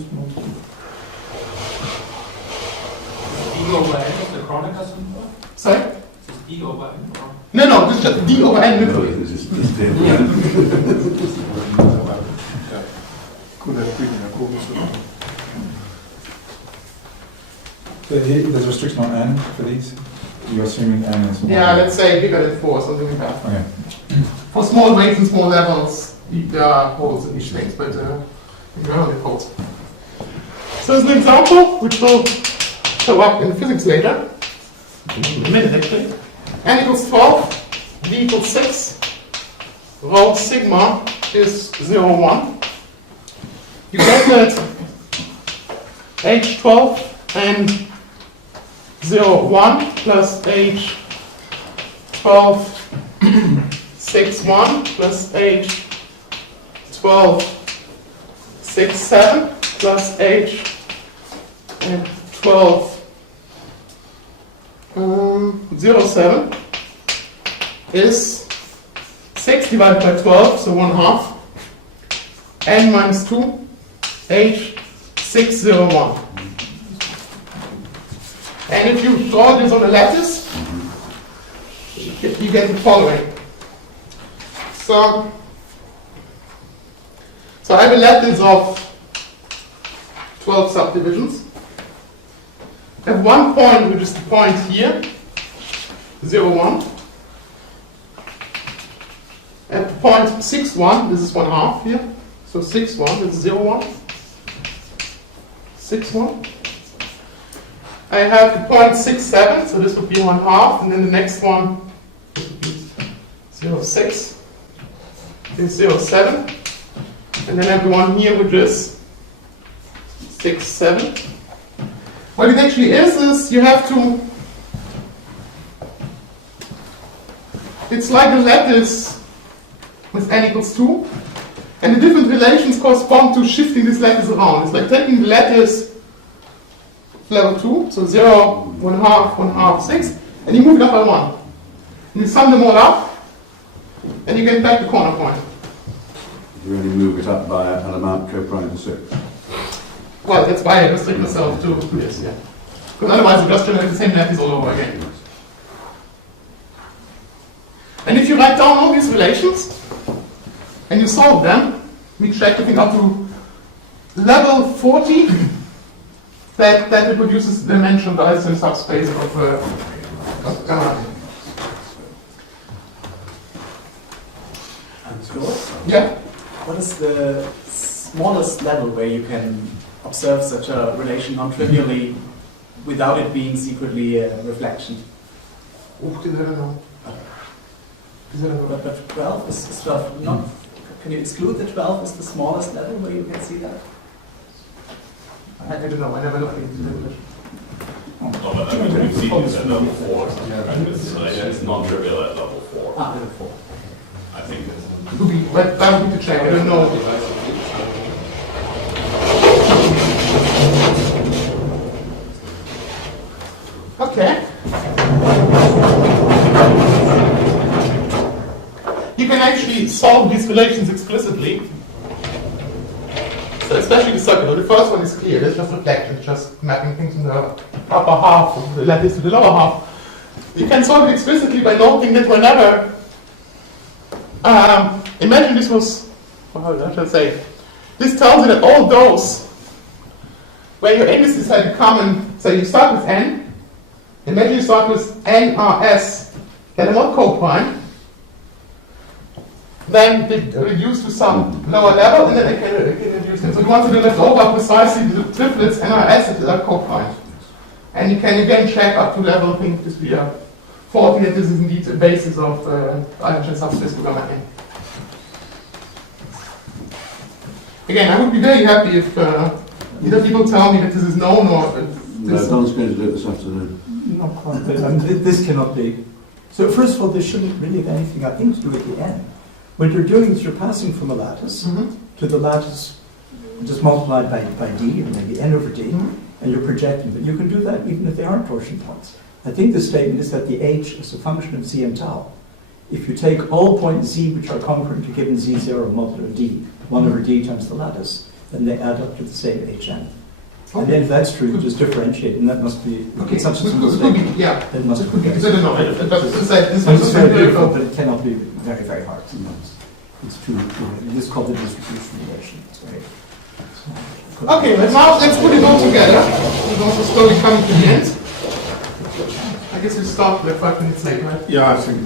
over n of the Kronecker symbol? Sorry? Is D over n? Or? No, this is just d over n No, literally. this is the Could have been a Jacobi. There's a restriction on n for these? You're assuming n is 1? Yeah, let's say bigger than 4, something like that. Okay. For small weights and small levels, there are holes in these things, but in general they're holes. So as an example, which will show up in physics later, in a minute actually, n equals 12, d equals 6, rho sigma is 0, 1. You get that h12 and 0, 1 plus h12 6, 1 plus h12 6, 7 plus h12 0, 7 is 6 divided by 12, so 1/2, n minus 2, h 6, 0, 1. And if you draw this on a lattice, you get the following. So I have a lattice of 12 subdivisions. I have one point, which is the point here, 0, 1. At the point 6, 1, this is 1/2 here. So 6, 1, this is 0, 1. 6, 1. I have the point 6, 7, so this would be 1/2, and then the next one would be 0, 6. Is 0, 7. And then I have the one here, which is 6, 7. What it actually is you have to, it's like a lattice with n equals 2, and the different relations correspond to shifting this lattice around. It's like taking the lattice level 2, so 0, 1/2, 1/2, 6, and you move it up by 1. And you sum them all up, and you get back the corner point. You only move it up by an amount co-prime to 6. Well, that's why I restrict myself to this, yeah. Because otherwise you just generate the same lattice all over again. And if you write down all these relations, and you solve them, we check everything up to level 40, that it produces the dimension of the Eisenstein subspace of gamma. Yeah? What is the smallest level where you can observe such a relation non-trivially without it being secretly a reflection? Oh, I don't know. But 12 is 12 not. Can you exclude that 12 is the smallest level where you can see that? I don't know, I never looked into it. No, but I mean, we've seen this at level 4. And it's non-trivial at level 4. Ah, level 4. I think it's... But that would be to check, I don't know. Okay. You can actually solve these relations explicitly. So especially the circular. The first one is clear, it's just reflection, it's just mapping things in the upper half of the lattice to the lower half. You can solve it explicitly by noting that whenever, imagine this was, how should I say, this tells you that all those where your indices have a common, so you start with n, imagine you start with nrs, that are not co-prime, then they reduce to some lower level, and then I can reduce them. So you want to do left over precisely the triplets nrs that are co-prime. And you can again check up to level, I think this will be 40, that this is indeed the basis of Eisenstein subspace for gamma n. Again, I would be very happy if either people tell me that this is known or No, Don's going to do it this afternoon. Not quite, but this cannot be. So first of all, this shouldn't really have anything, I think, to do with the n. What you're doing is you're passing from a lattice to the lattice just multiplied by d, or maybe n over d, and you're projecting. But you can do that even if they aren't torsion points. I think the statement is that the h is a function of z and tau. If you take all points z which are congruent to given z0 modulo d, 1 over d times the lattice, then they add up to the same hn. And then if that's true, you just differentiate, and that must be such a simple statement. Yeah, that must be I don't know. it's very difficult, but it cannot be very, very hard. It's too, this is called the distribution relation. It's very, okay, now let's put it all together. We're also slowly coming to the end. I guess we start with 5 minutes late, right? Yeah, I think.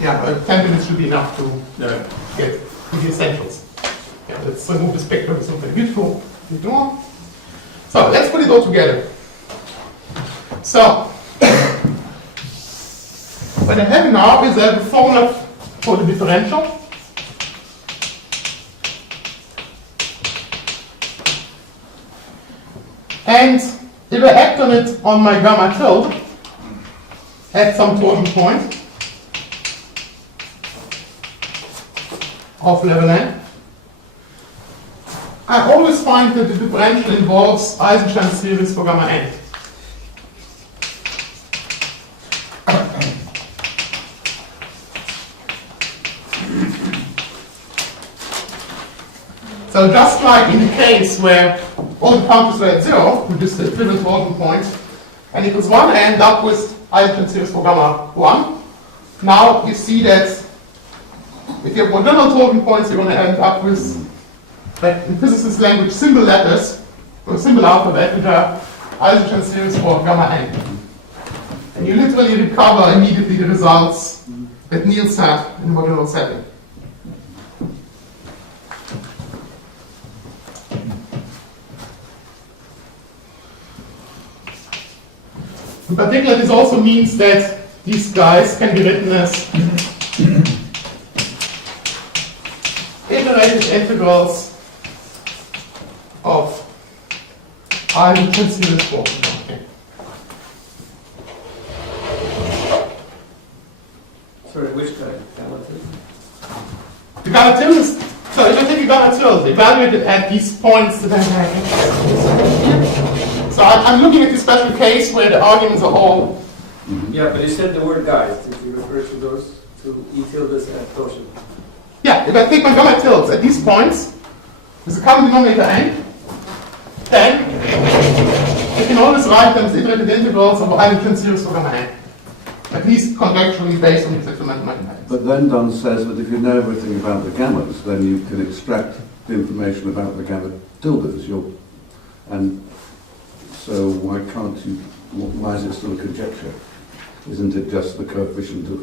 Yeah, 10 minutes should be enough to Yeah. get to the essentials. Yeah, let's remove the spectrum of something beautiful. So let's put it all together. So what I have now is I have a formula for the differential. And if I act on it on my gamma tilde at some torsion point of level n, I always find that the differential involves Eisenstein series for gamma n. So just like in the case where all the functions were at 0, which is the equivalent torsion point, and equals 1, I end up with Eisenstein series for gamma 1. Now you see that if you have modular torsion points, you're going to end up with, like in physicist language, symbol letters, or symbol alphabet, which are Eisenstein series for gamma n. And you literally recover immediately the results that Niels had in the modular setting. In particular, this also means that these guys can be written as iterated integrals of Eisenstein series for. Okay. Sorry, which guy? The gamma tilde is, so if I take a gamma tilde, evaluated at these points that I have. So I'm looking at this special case where the arguments are all. Yeah, but you said the word guys. Did you refer to those, to e tildes and torsion? Yeah, if I take my gamma tildes at these points, with a common denominator n, then I can always write them as iterated integrals of Eisenstein series for gamma n. At least conjecturally based on experimental mathematics. But then Don says that if you know everything about the gammas, then you can extract the information about the gamma tildes. And so why can't you, why is it still a conjecture? Isn't it just the coefficient of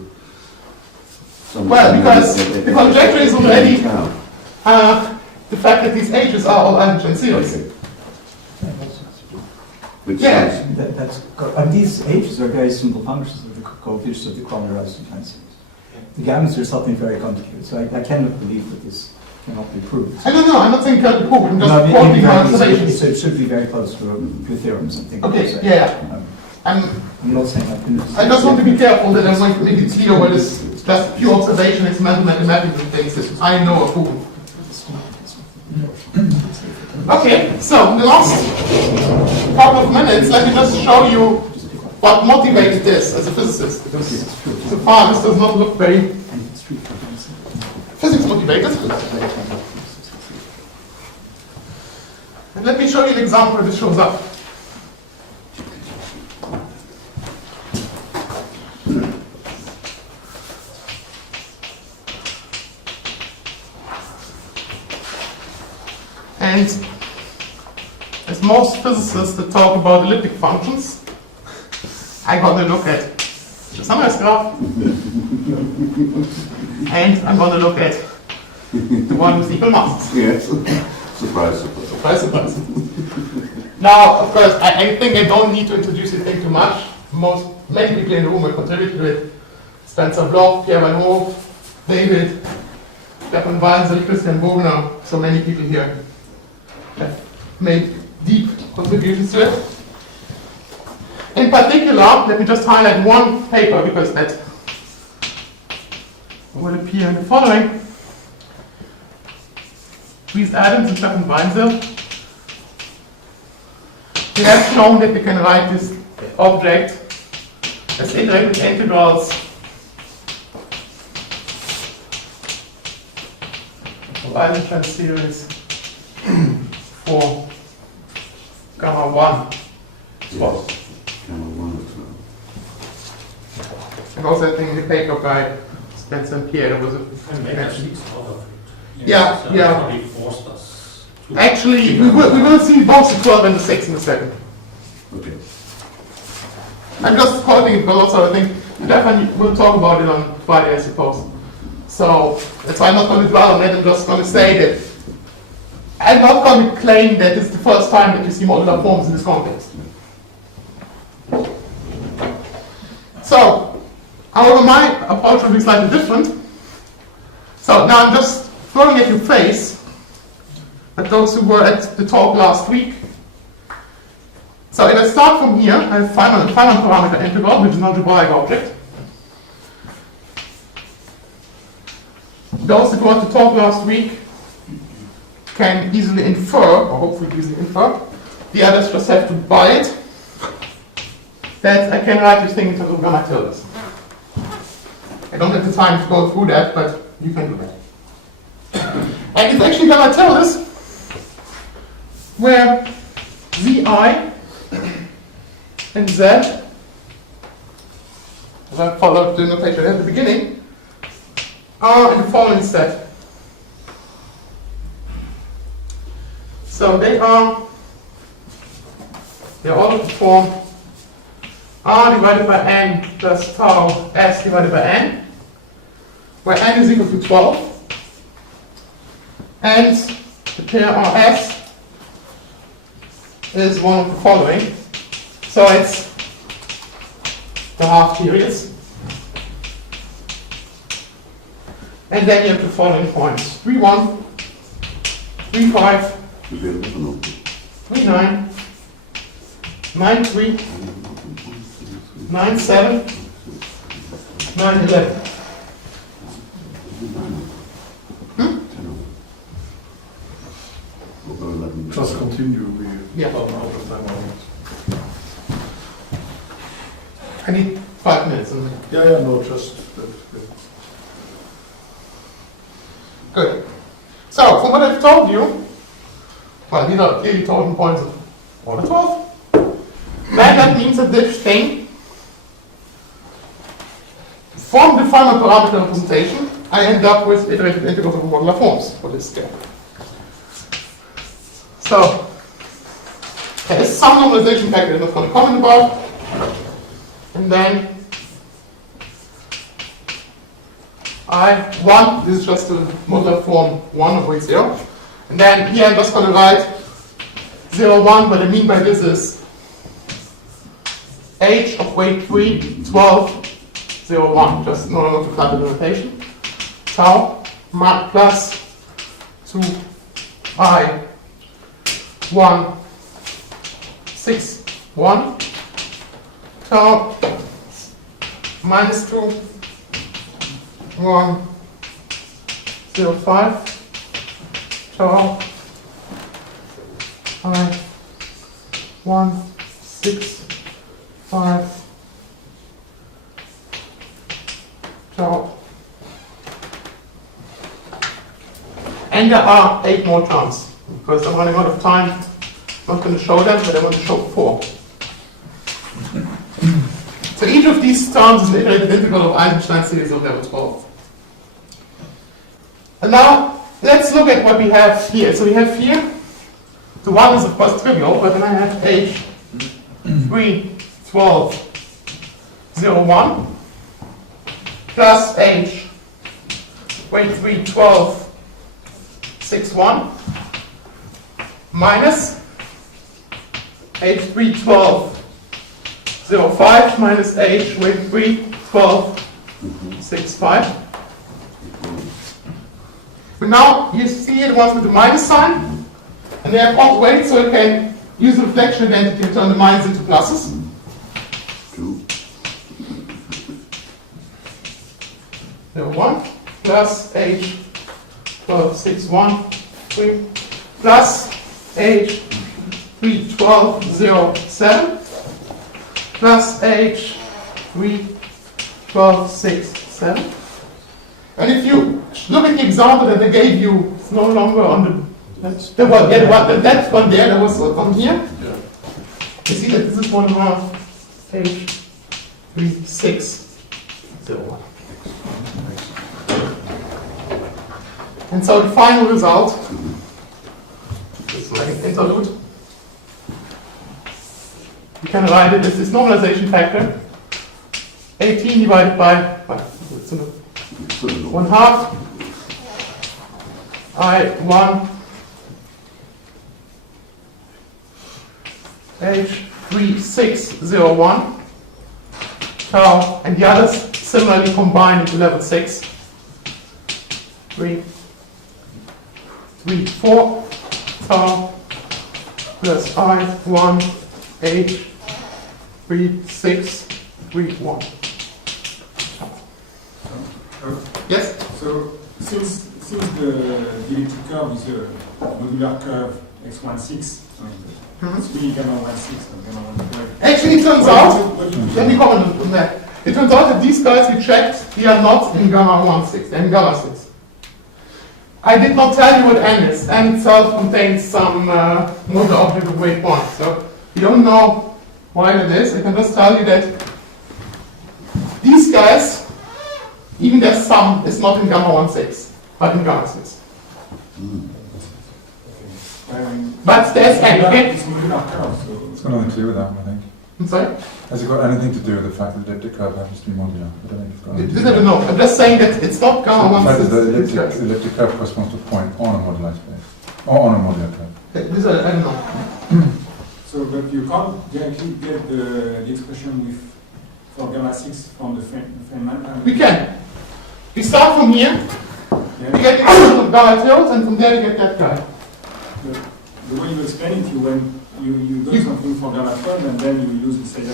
some... Well, because the conjecture is already the fact that these h's are all Eisenstein series. Okay. Which Yeah. sounds... And these h's are very simple functions of the coefficients of the Claude Duhr Eisenstein series. The gammas are something very complicated, so I cannot believe that this cannot be proved. I don't know, I'm not saying can't be proved, I'm just No, I mean, quoting my observations. so it should be very close to theorems and things. Okay, like yeah. that. I'm not saying I can... I just want to be careful that I'm going to make it clear what is just pure observation, experimental mathematics and things that I know are proven. Okay, so in the last couple of minutes, let me just show you what motivated this as a physicist. Because so far this does not look very physics motivated. And let me show you an example where this shows up. And as most physicists that talk about elliptic functions, I'm going to look at the summary graph, and I'm going to look at the one with equal masses. Yes. Surprise, surprise. Surprise, surprise. Now, of course, I think I don't need to introduce the thing too much. Many people in the room will contribute to it. Spencer Bloch, Pierre Van Hoof, David, Stefan Walser, Christian Bogner, so many people here have made deep contributions to it. In particular, let me just highlight one paper because that will appear in the following. These Adams and Stefan Walser, they have shown that we can write this object as iterated integrals of Eisenstein series for gamma 1. Yes. Gamma 1 as well. And also I think the paper by Spencer and Pierre was a And make us leaks out of it. Yeah, So yeah. Probably forced us to. Actually, we will see both the 12 and the 6 in a second. Okay. I'm just quoting it, but also I think Stefan will talk about it on Friday, I suppose. So that's why I'm not going to dwell on it. I'm just going to say that I'm not going to claim that it's the first time that you see modular forms in this context. So, however, my approach will be slightly different. So now I'm just throwing at your face, at those who were at the talk last week. So if I start from here, I have Feynman parameter integral, which is an algebraic object. Those that were to talk last week can easily infer, or hopefully easily infer, the others just have to buy it, that I can write this thing in terms of gamma tildes. I don't have the time to go through that, but you can do that. And it's actually gamma tildes where Vi and Z, as I followed the notation at the beginning, are in the following set. So they're all of the form R divided by N plus tau S divided by N, where N is equal to 12, and the pair RS is one of the following. So it's the half periods. And then you have the following points: 3,1, 3,5, 3,9, 9,3, 9,7, 9,11. Just continue. Yeah. Out of time almost. I need 5 minutes. Yeah, no, just. Good. So, from what I've told you, well, these are clearly total points of order 12. That means that this thing, from the Feynman parameter representation, I end up with iterated integrals of modular forms for this scale. So, there is some normalization factor I'm not going to comment about. And then I1, this is just a modular form 1 of weight 0. And then here I'm just going to write 0, 1. What I mean by this is h of weight 3, 12, 0, 1. Just no longer to flat the notation. Tau plus 2i 1, 6, 1. Tau minus 2, 1, 0, 5. Tau I 1, 6, 5. Tau. And there are 8 more terms. Because I'm running out of time, I'm not going to show them, but I want to show 4. So each of these terms is an iterated integral of Eisenstein series of level 12. And now, let's look at what we have here. So we have here The 1 is of course trivial, but then I have h 3, 12, 0, 1 plus h 3, 12, 6, 1 minus h 3, 12, 0, 5 minus h 3, 12, 6, 5. But now you see it was with the minus sign, and they have odd weights, so you can use the reflection identity and turn the minus into pluses. 2. 0, 1 plus h 12, 6, 1, 3 plus h 3, 12, 0, 7 plus h 3, 12, 6, 7. And if you look at the example that they gave you, it's no longer on the that one there, that was on here. You see that this is 1.5 h 3, 6, 0, 1. And so the final result is like an interlude. You can write it as this normalization factor 18 divided by 1/2 I1 H3601 tau, and the others similarly combined into level 6. 3, 4 tau plus I1 H3631. Yes? So since the elliptic curve is a modular curve x16, it's really gamma 16, not gamma 12. Actually, it turns out, let me comment on that. It turns out that these guys we checked, they are not in gamma 16, they're in gamma 6. I did not tell you what n is. N itself contains some modular object of weight 1. So you don't know why that is. I can just tell you that these guys, even their sum is not in gamma 16, but in gamma 6. But there's n, okay? It's modular curve, so It's got nothing to do with that, I think. I'm sorry? Has it got anything to do with the fact that the elliptic curve happens to be modular? I don't think it's got anything to This do I with don't know. I'm just saying that it's not gamma the fact that 16. the elliptic curve corresponds to a point on a modular space, or on a modular curve. This I don't know. so but you can't directly get the expression with for gamma 6 from the Feynman. We can. We start from here. We Yeah. get the expression of gamma tilde, and from there we get that guy. The way you explain it, you do something for gamma 12 and then you use the same.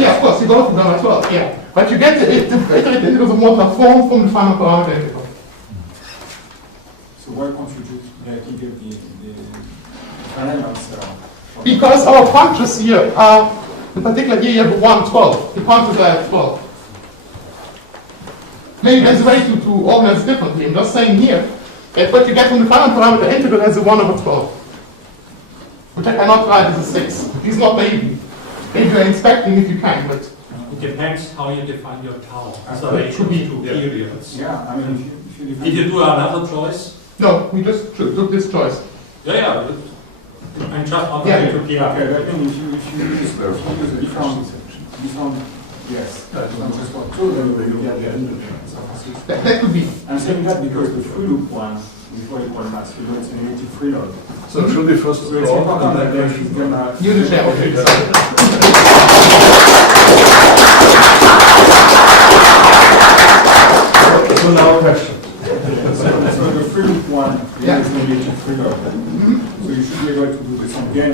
Yeah, of course, you go to gamma 12, yeah. But you get the iterated integrals of modular form from the final parameter integral. So why can't you just directly get the final answer? Because our punctures here are, in particular here you have 1, 12. The punctures are at 12. Maybe there's a way to organize it differently. I'm just saying here that what you get from the final parameter integral has a 1/12. Which I cannot write as a 6. It's not maybe. Maybe you're inspecting if you can, but It depends how you define your tau. So it it should should be- be two periods. Yeah, I mean, if you define If you do another choice, no, we just took this choice. yeah, I'm just on the Yeah. way to Okay, PR. I mean, if you use a different, yes, not just for two, then you get the That could be. I'm saying that because the free loop one, before equal mass, you know, it's a negative free load. So should we first So it's important that there is gamma. You understand, okay. So now question. So the free loop one Yeah. is negative free load. So you should be able to do this again,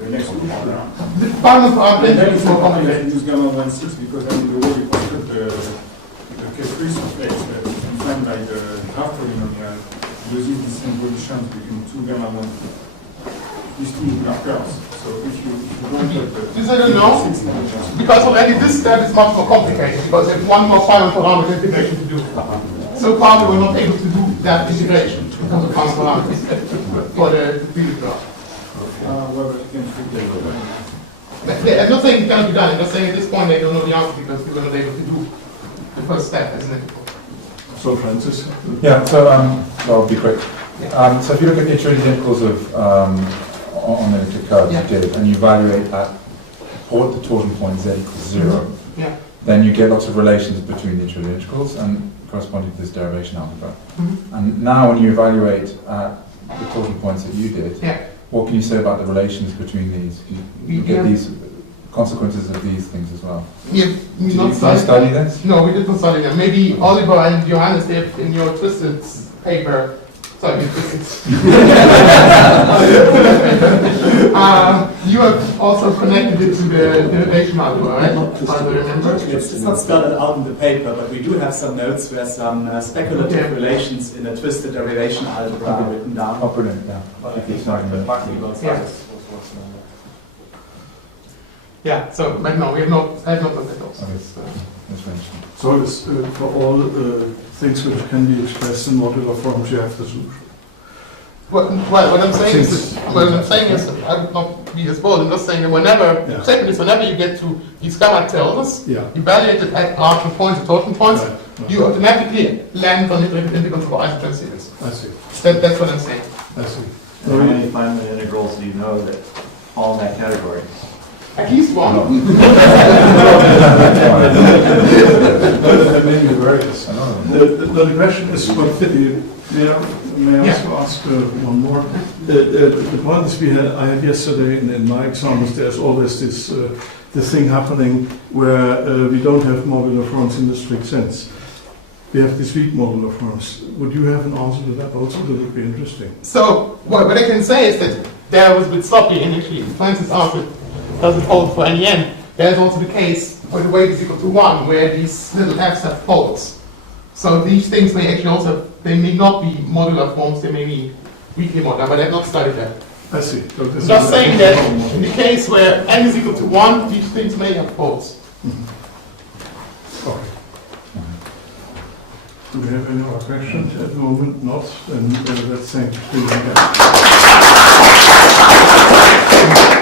the next loop order. The final parameter And then is it's more important that complicated. you use gamma 16 because then the way you construct the K3 surface that is defined by the graph polynomial uses the same positions between two gamma 1, these two modular curves. So if you don't get the This I don't know. 6 dimensions, Because already this step is much more complicated, because there's one more final parameter integration to do. So far we were not able to do that integration because of final parameters for the previous graph. whether you can treat them. I'm not saying it cannot be done, I'm just saying at this point they don't know the answer because we were not able to do the first step as an integral. So Francis, Yeah, so I'll be quick. So if you look at iterated integrals of on the elliptic curve Yeah. you did, and you evaluate at the torsion point z equals 0, Yeah. then you get lots of relations between the iterated integrals and corresponding to this derivation algebra. Mhm. And now when you evaluate the torsion points that you did, Yeah. what can you say about the relations between these? You get Yeah. these consequences of these things as well. Yeah, Did you study this? No, we did not study them. Maybe Oliver and Johannes, they have in your twisted paper. Sorry, twisted. You have also connected it to the derivation algebra, right? If I remember. It's not spelled out in the paper, but we do have some notes where some speculative Okay. relations in a twisted derivation algebra are written down. Oh, brilliant, yeah. Okay, sorry, Yeah. Yeah, so, but no, we have not, I have not looked at those. Okay. That's very interesting. So it's for all things which can be expressed in modular forms, you have the solution. Well, what I'm saying is, I would not be as bold. I'm just saying that whenever, Yeah. second is whenever you get to these gamma tildes, Yeah. evaluate it at arc points, at torsion points, Right, right. you automatically land on iterated integrals of Eisenstein series. I see. That's what I'm saying. I see. How many finite integrals do you know that fall in that category? At least one. That made me various. The question is, what may I also ask one more? The point is, I had yesterday in my examples, there's always this thing happening where we don't have modular forms in the strict sense. We have these weak modular forms. Would you have an answer to that also? That would be interesting. So, what I can say is that there was a bit sloppy initially. For instance, after doesn't hold for any n. There's also the case where the weight is equal to 1, where these little f's have folds. So these things may actually also, they may not be modular forms, they may be weakly modular, but I've not studied that. I see. So this Just is saying that in the case where n is equal to 1, these things may have folds. Okay. Do we have any more questions at the moment? Not? Then let's thank you.